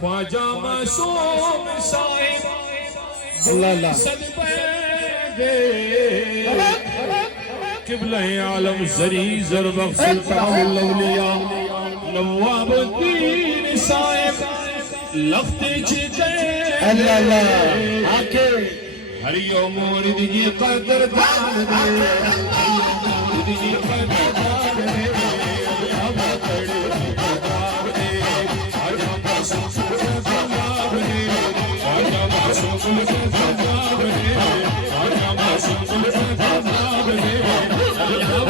ख्वाजा मासूम साहिब सदबे किबला आलम जरी ज़रबख्श सुल्तानुल औलिया नवाबुद्दीन साहिब लखते चिते अल्लाह आके हरियो मोरी दी कदर दान दे दी कदर दान दे अब तड़े दान दे आजा मासूम सुल्तान दे आजा मासूम सुल्तान दे आजा मासूम सुल्तान दे अब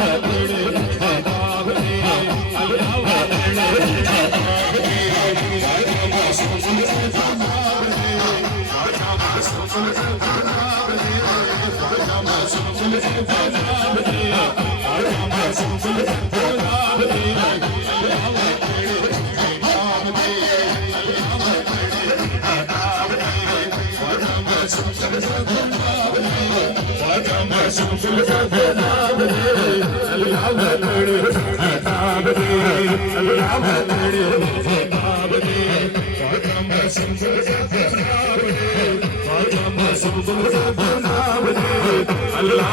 तड़े दान दे अब तड़े आजा मासूम सुल्तान दे आजा मासूम सुल्तान अल्लाह